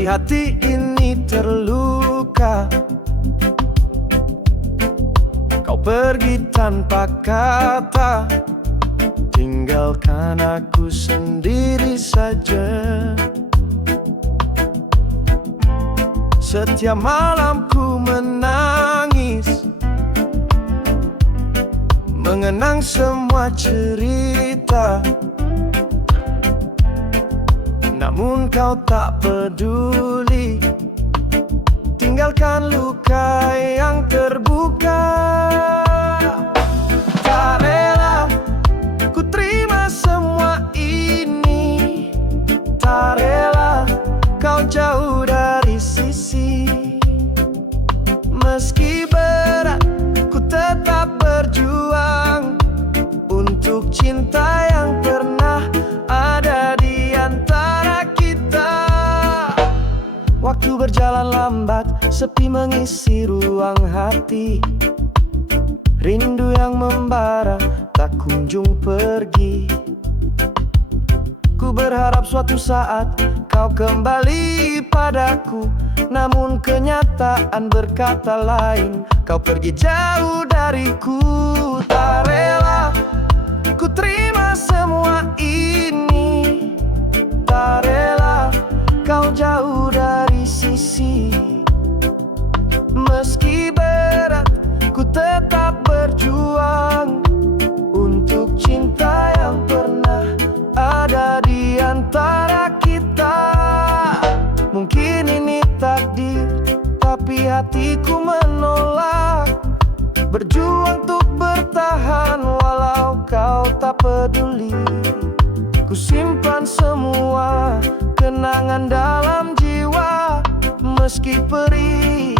tapi hati ini terluka. Kau pergi tanpa kata, tinggalkan aku sendiri saja. Setiap malam ku menangis, mengenang semua cerita. Namun kau tak peduli, tinggalkan luka yang terbuka. Tak rela ku terima semua ini, tak rela kau jauh dari sisi. Meski berat, ku tetap berjuang untuk cinta yang pernah ada di antara kita. Waktu berjalan lambat, sepi mengisi ruang hati. Rindu yang membara tak kunjung pergi. Ku berharap suatu saat kau kembali padaku, namun kenyataan berkata lain. Kau pergi jauh dariku. Tak rela ku terima semua ini, tak rela kau jauh dari sisi. Meski berat, ku tetap berjuang untuk cinta yang pernah ada di antara kita. Mungkin ini takdir, tapi hatiku menolak. Berjuang untuk bertahan walau kau tak peduli. Ku simpan semua kenangan dalam jiwa. Meski perih,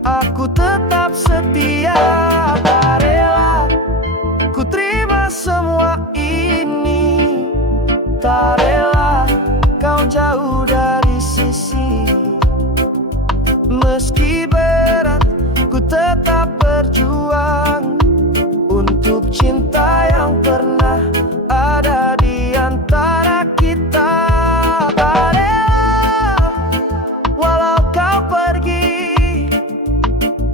aku tetap setia. Tak rela ku terima semua ini, tak rela kau jauh dari sisi. Meski berat, ku tetap berjuang untuk cinta yang pernah ada di antara kita. Tak rela walau kau pergi,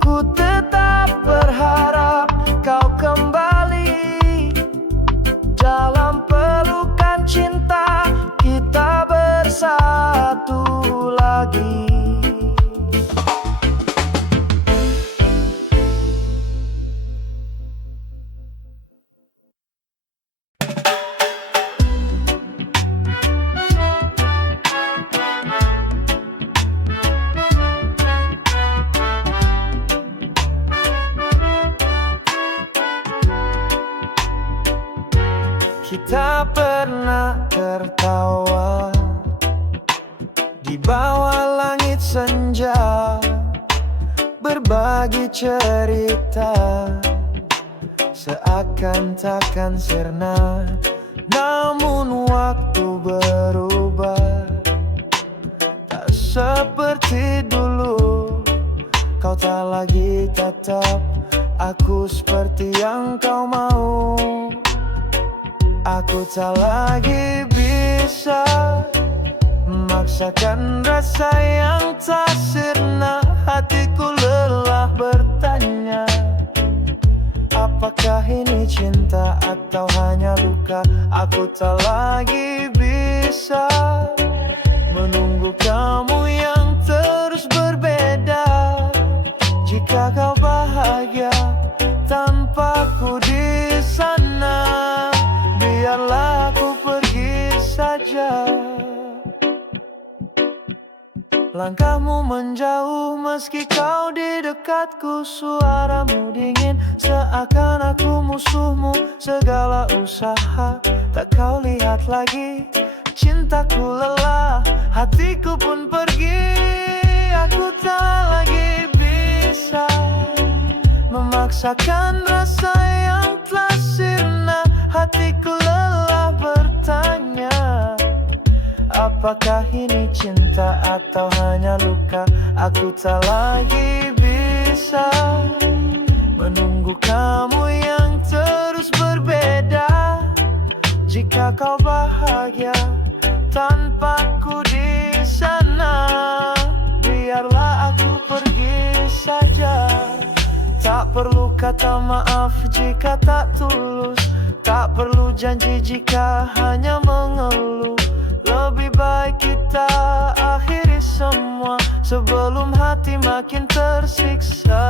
ku tetap berharap kau kembali. Dalam pelukan cinta, kita bersatu lagi. Kita pernah tertawa di bawah langit senja, berbagi cerita seakan takkan sirna. Namun waktu berubah, tak seperti dulu. Kau tak lagi tatap aku seperti yang kau mau. Aku tak lagi bisa memaksakan rasa yang tak sirna. Hatiku lelah bertanya, apakah ini cinta atau hanya luka? Aku tak lagi bisa menunggu kamu yang terus berbeda. Jika kau bahagia tanpaku di sana, biarlah aku pergi saja. Langkahmu menjauh meski kau di dekatku. Suaramu dingin seakan aku musuhmu. Segala usaha tak kau lihat lagi. Cintaku lelah, hatiku pun pergi. Aku tak lagi bisa memaksakan rasa yang telah sirna. Hatiku lelah bertanya, apakah ini cinta atau hanya luka? Aku tak lagi bisa menunggu kamu yang terus berbeda. Jika kau bahagia tanpaku di sana, perlu kata maaf jika tak tulus, tak perlu janji jika hanya mengeluh. Lebih baik kita akhiri semua sebelum hati makin tersiksa.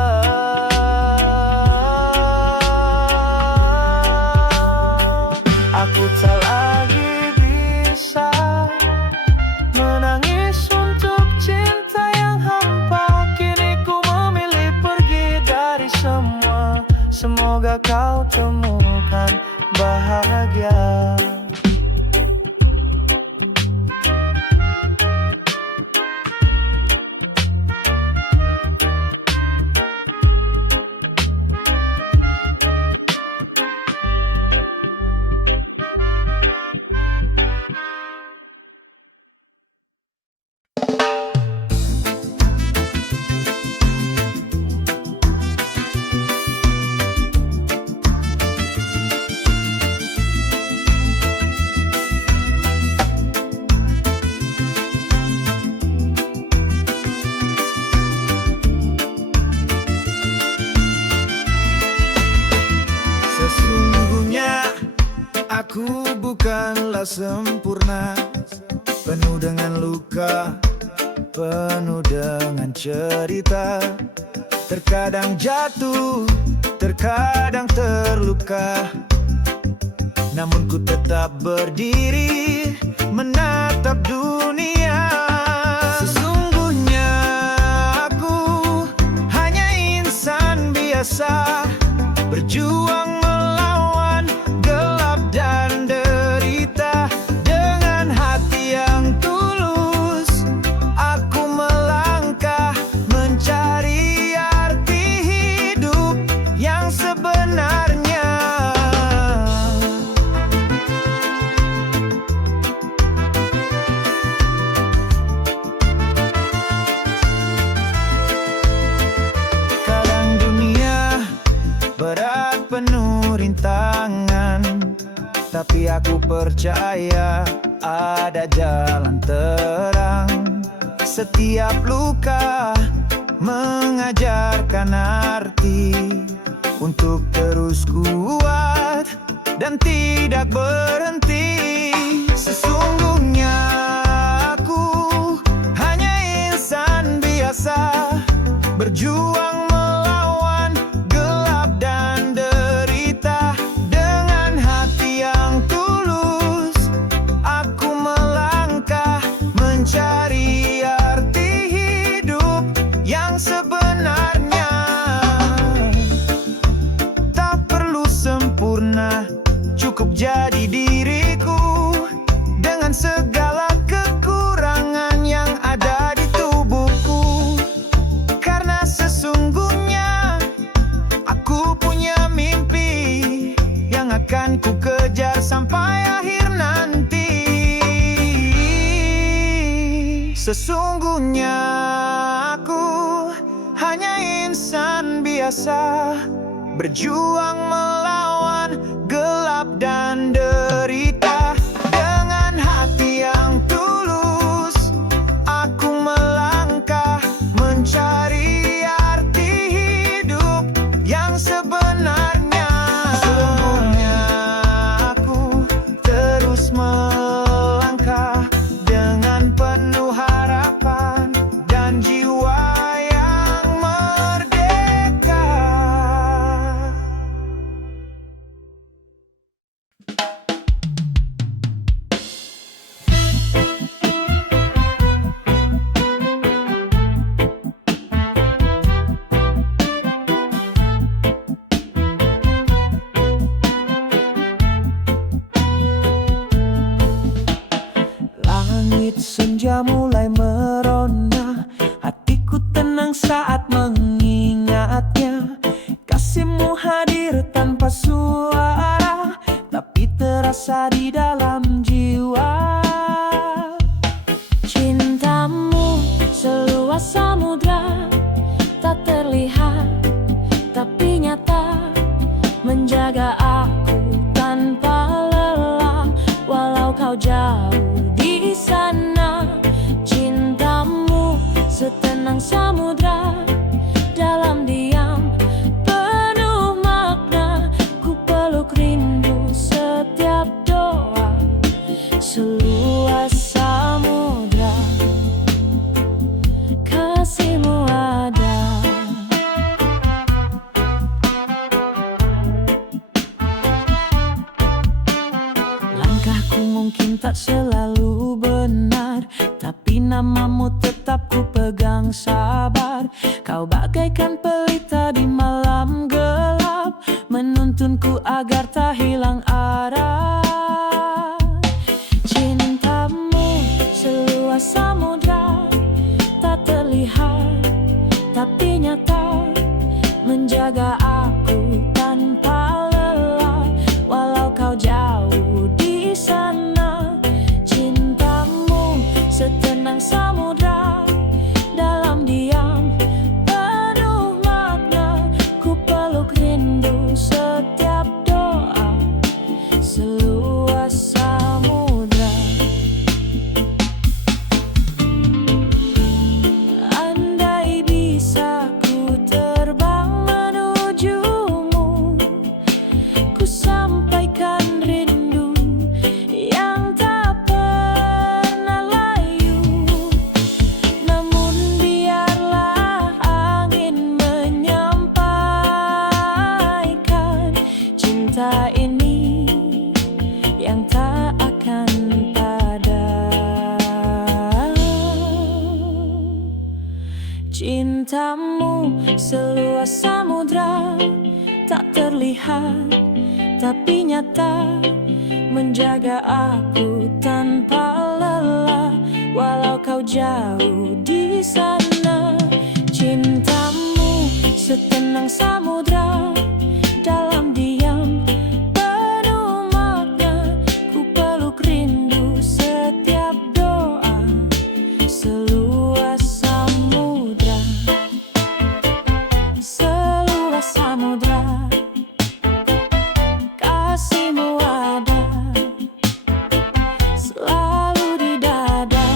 Aku tak lagi bisa menangis untuk cinta yang hampa. Kini ku memilih pergi dari semua. Semoga kau temukan bahagia. Sesungguhnya aku bukanlah sempurna, penuh dengan luka, penuh dengan cerita. Terkadang jatuh, terkadang terluka, namun ku tetap berdiri menatap dunia. Sesungguhnya aku hanya insan biasa, berjuang melawan gelap dan derita. Dengan hati yang tulus, aku melangkah mencari arti hidup yang sebenarnya. Kadang dunia berat penuh rintangan, tapi aku percaya ada jalan terang. Setiap luka mengajarkan arti untuk terus kuat dan tidak berhenti. Sesungguhnya aku hanya insan biasa, berjuang melawan gelap dan derita. Dengan hati yang tulus, aku melangkah mencari arti hidup yang sebenarnya. Tak perlu sempurna, cukup jadi diriku dengan segala kekurangan yang ada di tubuhku. Karena sesungguhnya aku punya mimpi yang akan ku kejar sampai akhir nanti. Sesungguhnya aku hanya insan biasa, berjuang melawan gelap dan derita. Dengan hati yang tulus, aku melangkah mencari arti hidup yang sebenarnya. Sesungguhnya aku terus melangkah dengan penuh harapan dan jiwa yang merdeka. Langit senja mulai merona, hatiku tenang saat mengingatnya. Kasihmu hadir tanpa suara, tapi terasa di dalam jiwa. Cintamu seluas samudra, tak terlihat tapi nyata, menjaga aku tanpa lelah walau kau jauh di sana. Cintamu setenang samudra, dalam diam tak selalu benar, tapi namamu tetap ku pegang sabar. Kau bagaikan pelita di malam gelap, menuntunku agar tak hilang arah. Cintamu seluas samudra, tak terlihat tapi nyata, menjaga aku tanpa lelah, walau kau jauh di sana. Cintamu setenang samudra, dalam diam penuh makna, ku peluk rindu setiap doa, seluas samudra. Andai bisa ku terbang menujumu, ku sampaikan rindu yang tak pernah layu. Namun biarlah angin menyampaikan cinta ini yang tak akan padam. Cintamu seluas samudra, tak terlihat tapi nyata, menjaga aku tanpa lelah, walau kau jauh di sana. Cintamu setenang samudra, dalam diam penuh makna, ku peluk rindu setiap doa, seluas samudra, seluas samudra. Kasihmu ada selalu di dada.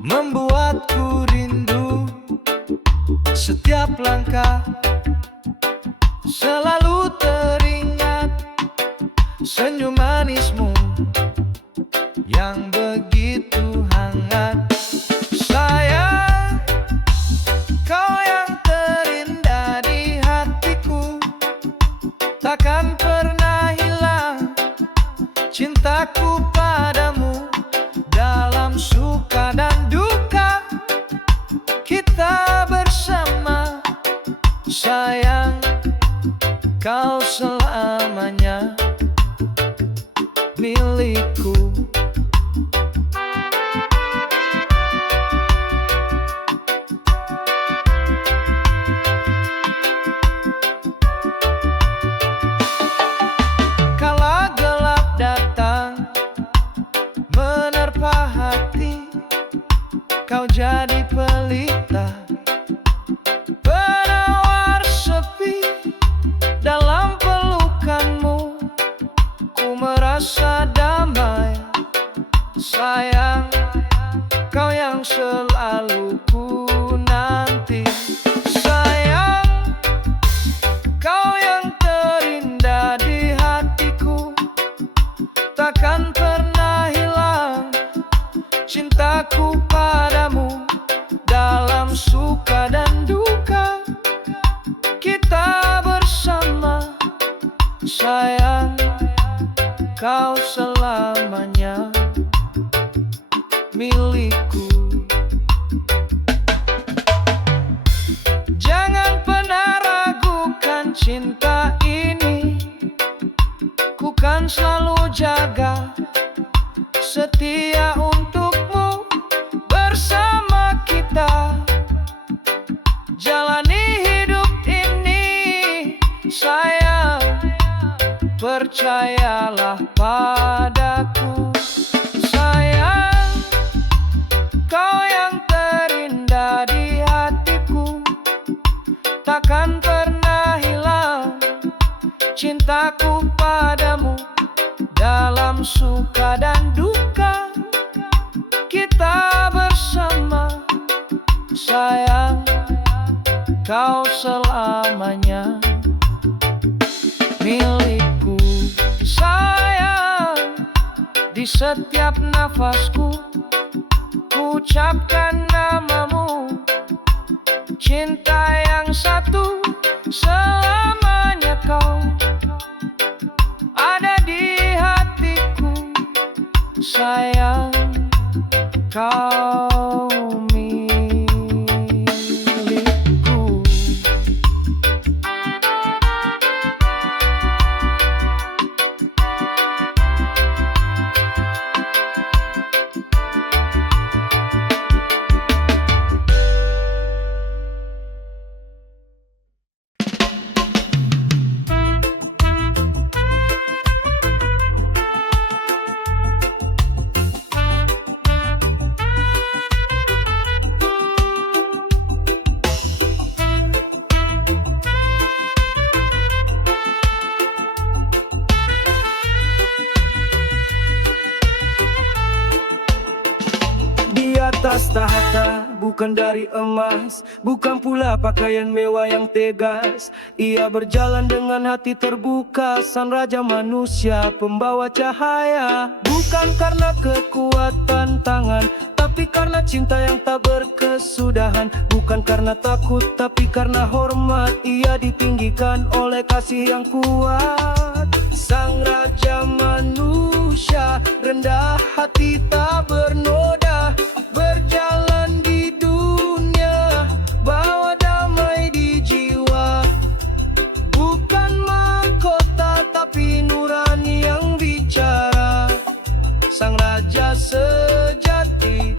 membuatku rindu. Setiap langkah selalu teringat senyum manismu yang begitu hangat. Sayang, kau yang terindah di hatiku, takkan pernah hilang cintaku padamu. Dalam suka dan duka kita bersama. Sayang, kau selamanya milikku. Kala gelap datang menerpa hati, kau jadi pelita, penawar sepi. Dalam pelukanmu ku merasa damai. Sayang, kau yang selalu ku nanti. Sayang, kau yang terindah di hatiku, takkan pernah hilang cintaku padamu. Dalam suka dan duka kita bersama. Sayang, kau selamanya milikku. Jangan pernah ragukan cinta ini, ku kan selalu jaga setia untukmu. Bersama kita jalani hidup ini. Sayang, percayalah padaku. Sayang, kau yang terindah di hatiku, takkan pernah hilang cintaku padamu. Dalam suka dan duka kita bersama. Sayang, kau selamanya milikku. Sayang, di setiap nafasku ku ucapkan namamu. Cinta yang satu, selamanya kau ada di hatiku. Sayang, kau milikku. Atas tahta, bukan dari emas, bukan pula pakaian mewah yang tegas. Ia berjalan dengan hati terbuka, sang raja manusia, pembawa cahaya. Bukan karena kekuatan tangan, tapi karena cinta yang tak berkesudahan. Bukan karena takut, tapi karena hormat. Ia ditinggikan oleh kasih yang kuat. Sang raja manusia, rendah hati tak bernoda, berjalan di dunia, bawa damai di jiwa. Bukan mahkota, tapi nurani yang bicara. Sang raja sejati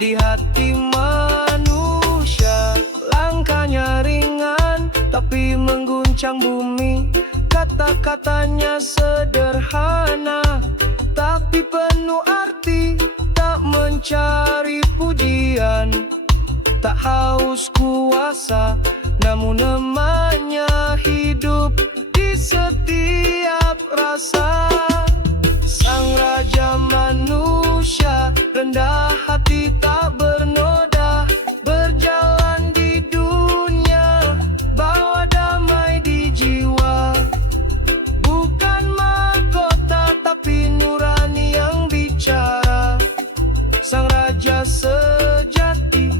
di hati manusia. Langkahnya ringan, tapi mengguncang bumi. Kata-katanya sederhana, tapi penuh arti. Tak mencari pujian, tak haus kuasa, namun namanya hidup di setiap rasa. Sang raja manusia, rendah hati tak bernama. sang raja sejati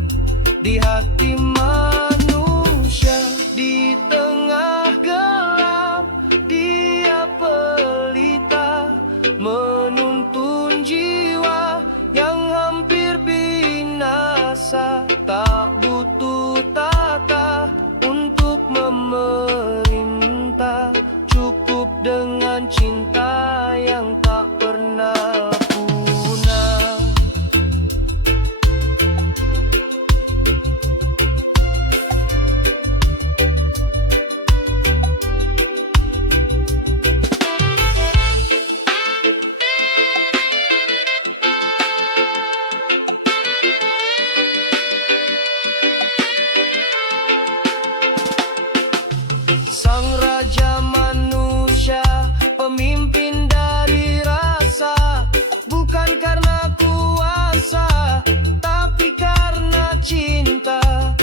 di hati manusia. Di tengah gelap dia pelita, menuntun jiwa yang hampir binasa. Tak butuh tata untuk memerintah, cukup dengan cinta yang tak pernah punah. Sang raja manusia, pemimpin dari rasa, bukan karena kuasa, tapi karena cinta.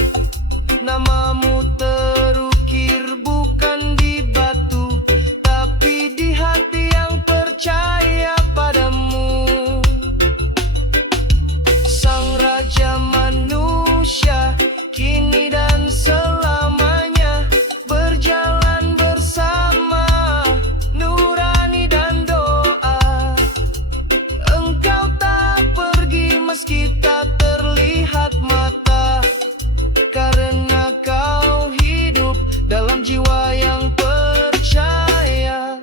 Namamu terukir bukan di batu, tapi di hati yang percaya padamu. Sang raja manusia, kini dan selamanya berjalan bersama nurani dan doa. Engkau tak pergi meski tak terlihat mata, karena kau hidup dalam jiwa yang percaya.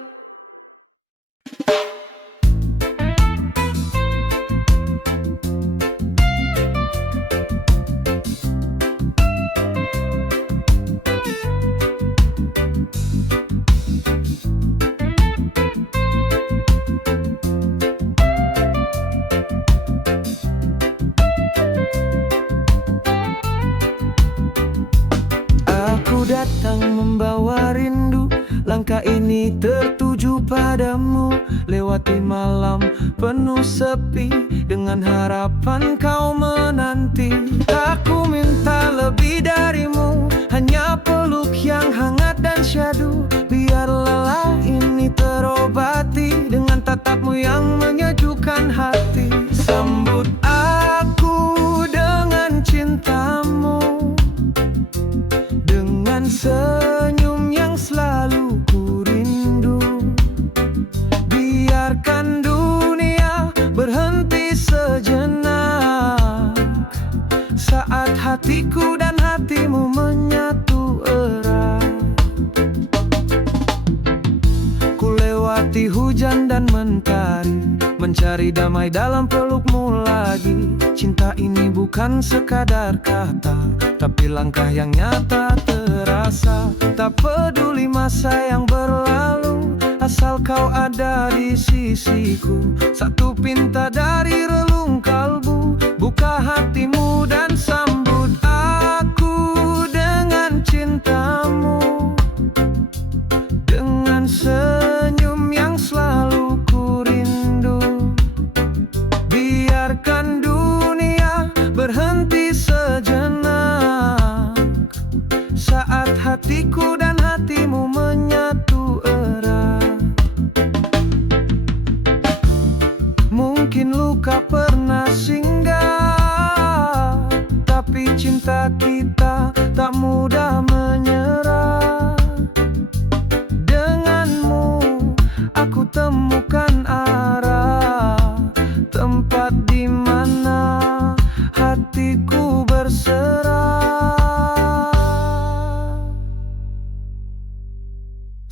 Aku datang membawa rindu, langkah ini tertuju padamu. Lewati malam penuh sepi, dengan harapan kau menanti. Aku minta lebih darimu, hanya peluk yang hangat dan syadu. Biar lelah ini terobati dengan tatapmu yang menyejukkan hati. Sambut aku dengan cintamu, dengan senyum yang selalu ku rindu. Biarkan dunia berhenti sejenak saat hatiku dan hatimu menyatu erat. Ku lewati hujan dan mentari, mencari damai dalam pelukmu lagi. Cinta ini bukan sekadar kata, tapi langkah yang nyata terasa. Tak peduli masa yang berlalu, asal kau ada di sisiku. Satu pinta dari relung kalbu, buka hatimu dan sambut aku dengan cintamu. Dengan senyum yang selalu ku rindu. Biarkan dunia berhenti sejenak saat hatiku dan hatimu menyatu erat. Mungkin luka pernah singgah, tapi cinta kita tak mudah menyerah. Denganmu aku temukan arah, tempat di mana hatiku berserah.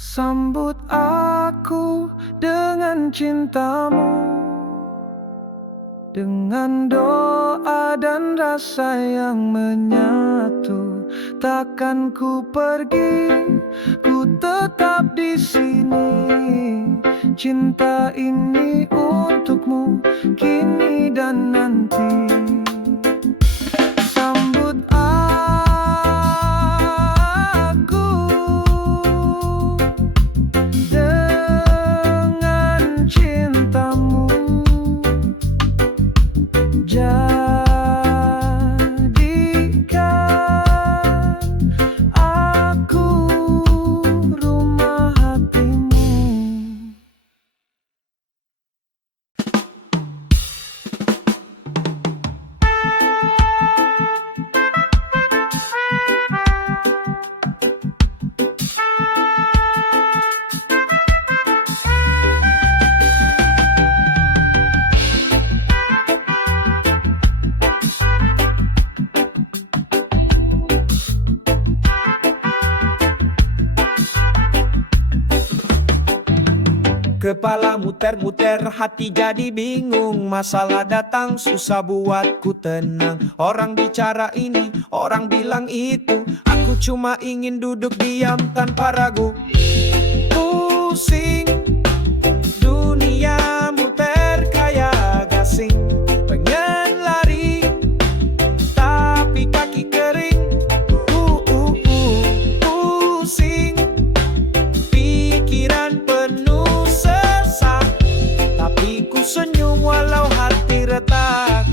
Sambut aku dengan cintamu, dengan doa dan rasa yang menyatu. Takkan ku pergi, ku tetap di sini. Cinta ini untukmu kini dan nanti. Sambut aku dengan cintamu. Jadikan aku rumah hatimu. Kepala muter-muter, hati jadi bingung. Masalah datang susah buatku tenang. Orang bicara ini, orang bilang itu. Aku cuma ingin duduk diam tanpa ragu. Pusing, dunia muter kayak gasing. Pengen lari, tapi kaki kering. Pusing, pikiran penuh sesak, tapi ku senyum walau hati retak.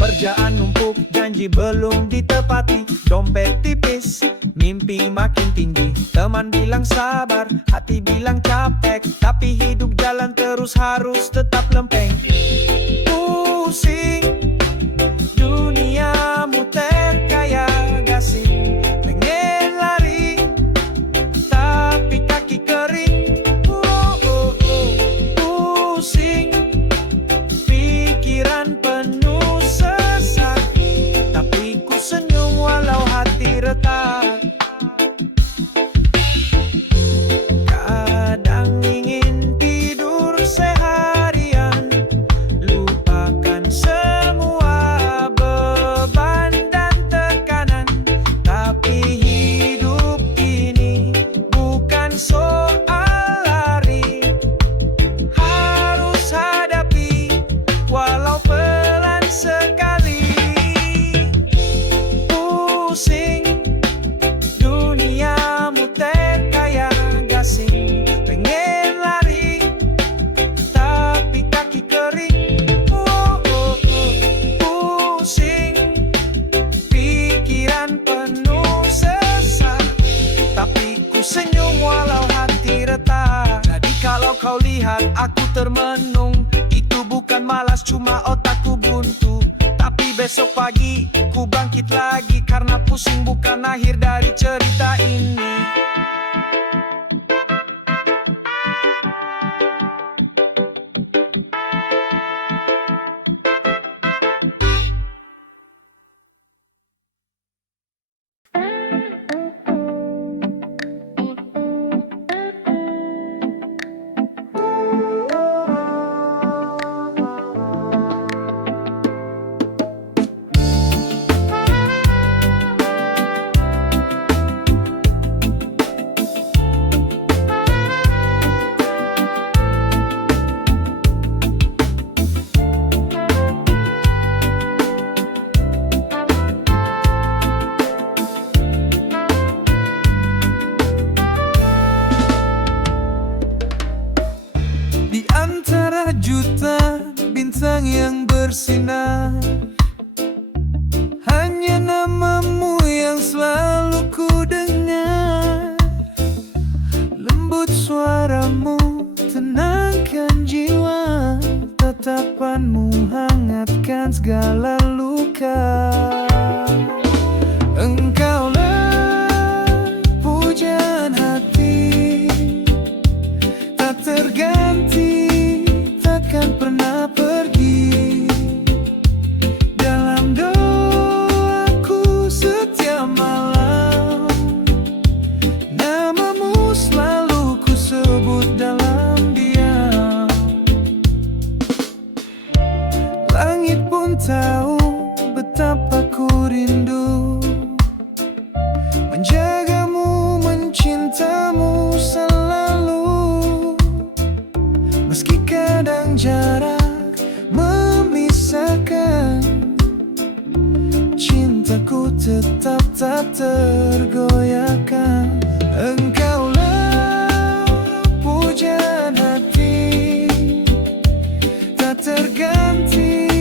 Kerjaan numpuk, janji belum ditepati. Dompet tipis, mimpi makin tinggi. Teman bilang sabar, hati bilang capek, tapi hidup jalan terus harus tetap lempeng. Pusing, dunia muter kayak gasing. Pengen lari, tapi kaki kering. Pusing, pikiran penuh sesak, tapi ku senyum walau hati retak. Kadang ingin tidur seharian, lupakan semua beban dan tekanan. Tapi hidup ini bukan soal lari, harus hadapi walau pelan sekali. Pusing, dunia muter kayak gasing. Pengen lari, tapi kaki kering. Pusing, pikiran penuh sesak, tapi ku senyum walau hati retak. Jadi kalau kau lihat aku termenung, itu bukan malas, cuma otakku buntu. Tapi besok pagi ku bangkit lagi, karena pusing bukan akhir dari cerita ini. Di antara jutaan bintang yang bersinar, hanya namamu yang selalu ku dengar. Lembut suaramu tenangkan jiwa, tatapanmu hangatkan segala luka. Engkaulah pujaan hati, tak terganti, takkan pernah pergi. Dalam doaku setiap malam, namamu selalu ku sebut dalam diam. Langit pun tahu betapa ku rindu menjagamu, mencintamu selalu. Meski kadang jarak memisahkan, cintaku tetap tak tergoyahkan. Engkaulah pujaan hati, tak terganti,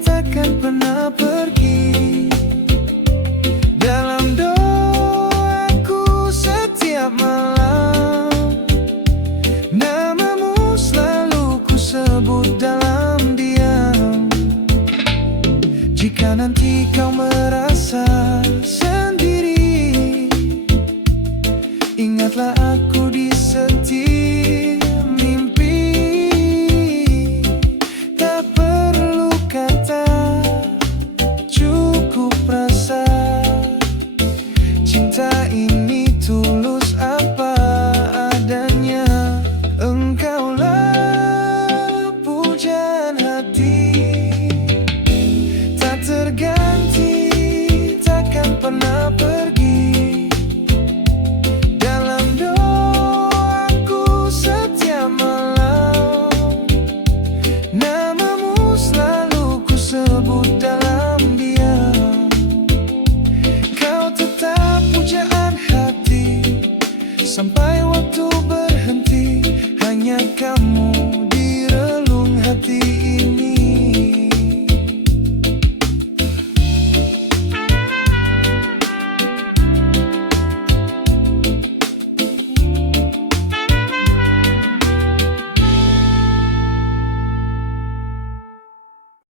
takkan pernah pergi. Dalam doaku setiap malam, namamu selalu ku sebut dalam diam. Jika nanti kau merasa sendiri, kembali